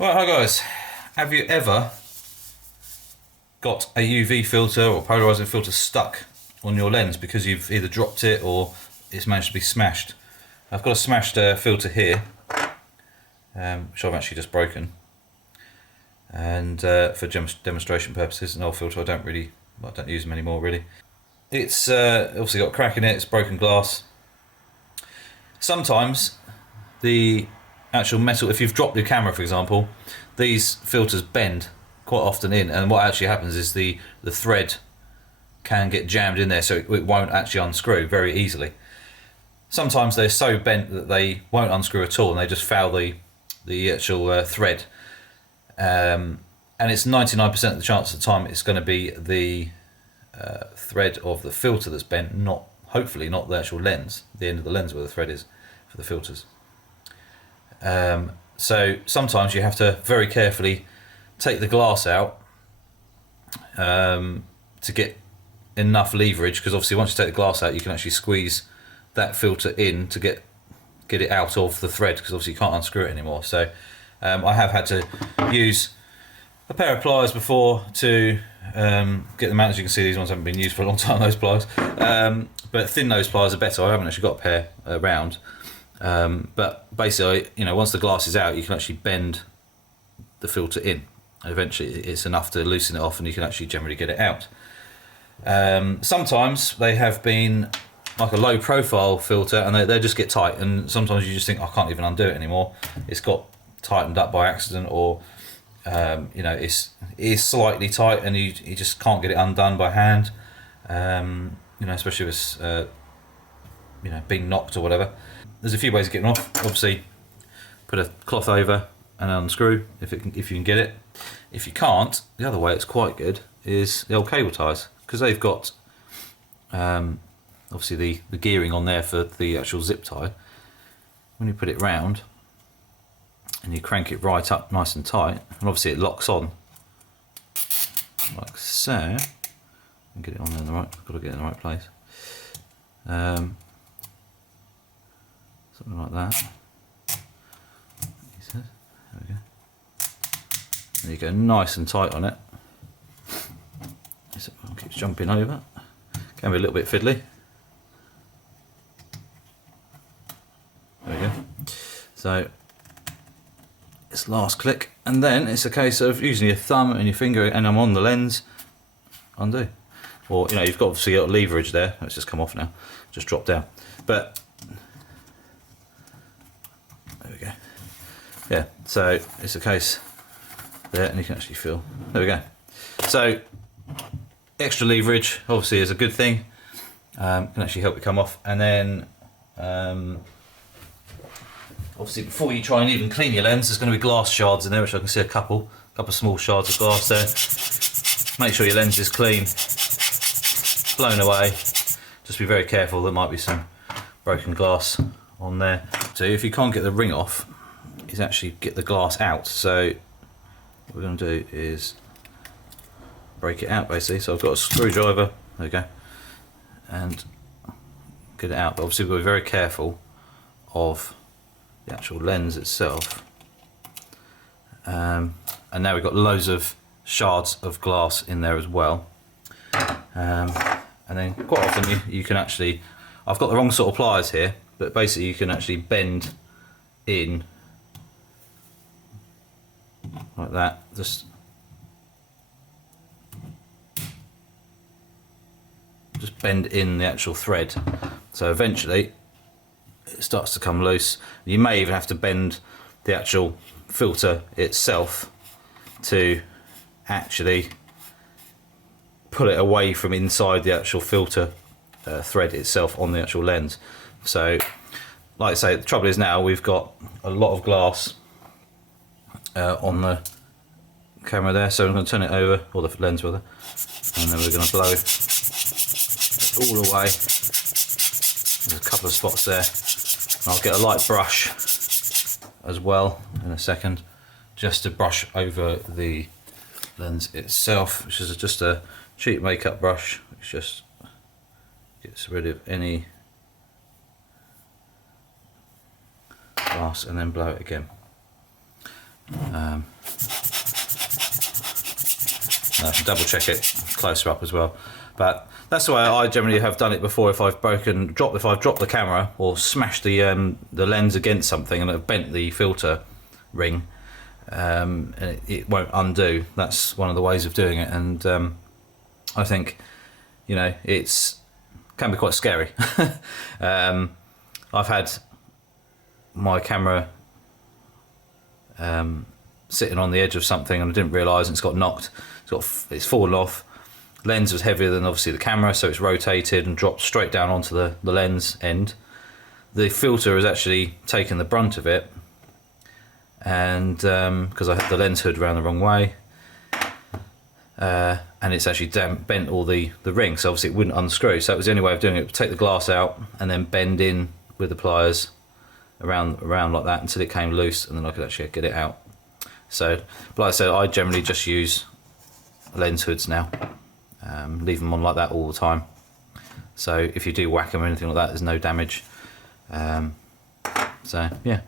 Right, hi guys. Have you ever got a UV filter or polarizing filter stuck on your lens because you've either dropped it or it's managed to be smashed? I've got a smashed filter here, which I've actually just broken, and for demonstration purposes, an old filter. I don't use them anymore really. It's obviously got a crack in it. It's broken glass. Sometimes the actual metal, if you've dropped your camera for example, these filters bend quite often in, and what actually happens is the thread can get jammed in there, so it won't actually unscrew very easily. Sometimes they're so bent that they won't unscrew at all and they just foul the actual thread, and it's 99% of the chance of the time it's going to be the thread of the filter that's bent, hopefully not the actual lens, the end of the lens where the thread is for the filters. So sometimes you have to very carefully take the glass out to get enough leverage, because obviously once you take the glass out you can actually squeeze that filter in to get it out of the thread, because obviously you can't unscrew it anymore. So I have had to use a pair of pliers before to get them out. As you can see, these ones haven't been used for a long time, those pliers, but thin nose pliers are better. I haven't actually got a pair around. But basically, once the glass is out, you can actually bend the filter in, and eventually it's enough to loosen it off and you can actually generally get it out. Sometimes they have been like a low profile filter and they just get tight, and sometimes you just think, I can't even undo it anymore. It's got tightened up by accident, or it is slightly tight and you just can't get it undone by hand, especially if it's been knocked or whatever. There's a few ways of getting off. Obviously, put a cloth over and unscrew if you can get it. If you can't, the other way it's quite good is the old cable ties, because they've got obviously the gearing on there for the actual zip tie. When you put it round and you crank it right up nice and tight, and obviously it locks on like so. And get it on there in the right. I've got to get it in the right place. Something like that. There we go. There you go, nice and tight on it. It keeps jumping over. Can be a little bit fiddly. There we go. So it's last click, and then it's a case of using your thumb and your finger, and I'm on the lens, undo. Or you've got obviously got leverage there. It's just come off now, just dropped down. But there we go. Yeah, so it's a case there, and you can actually feel. There we go. So extra leverage obviously is a good thing. Can actually help it come off, and then obviously before you try and even clean your lens, there's going to be glass shards in there, which I can see a couple small shards of glass there. Make sure your lens is clean, blown away. Just be very careful, there might be some broken glass on there. So if you can't get the ring off, is actually get the glass out. So what we're going to do is break it out basically. So I've got a screwdriver, there we go, and get it out. But obviously we've got to be very careful of the actual lens itself. And now we've got loads of shards of glass in there as well. And then quite often you can actually, I've got the wrong sort of pliers here, but basically you can actually bend in like that, just bend in the actual thread, so eventually it starts to come loose. You may even have to bend the actual filter itself to actually pull it away from inside the actual filter thread itself on the actual lens. So like I say, the trouble is now we've got a lot of glass on the camera there, so I'm going to turn it over, or the lens rather, and then we're going to blow it all away. There's a couple of spots there. And I'll get a light brush as well in a second, just to brush over the lens itself, which is just a cheap makeup brush, which just gets rid of any glass, and then blow it again. I can double check it closer up as well, but that's the way I generally have done it before. If I've dropped the camera or smashed the lens against something and I've bent the filter ring, and it won't undo. That's one of the ways of doing it, and I think, you know, can be quite scary. I've had my camera sitting on the edge of something and I didn't realise, and it's got knocked. It's fallen off. Lens was heavier than obviously the camera, so it's rotated and dropped straight down onto the lens end. The filter has actually taken the brunt of it, and because I had the lens hood around the wrong way, and it's actually bent all the ring, so obviously it wouldn't unscrew. So that was the only way of doing it: take the glass out and then bend in with the pliers around like that until it came loose, and then I could actually get it out. So, like I said, I generally just use lens hoods now. Leave them on like that all the time. So if you do whack them or anything like that, there's no damage. So yeah.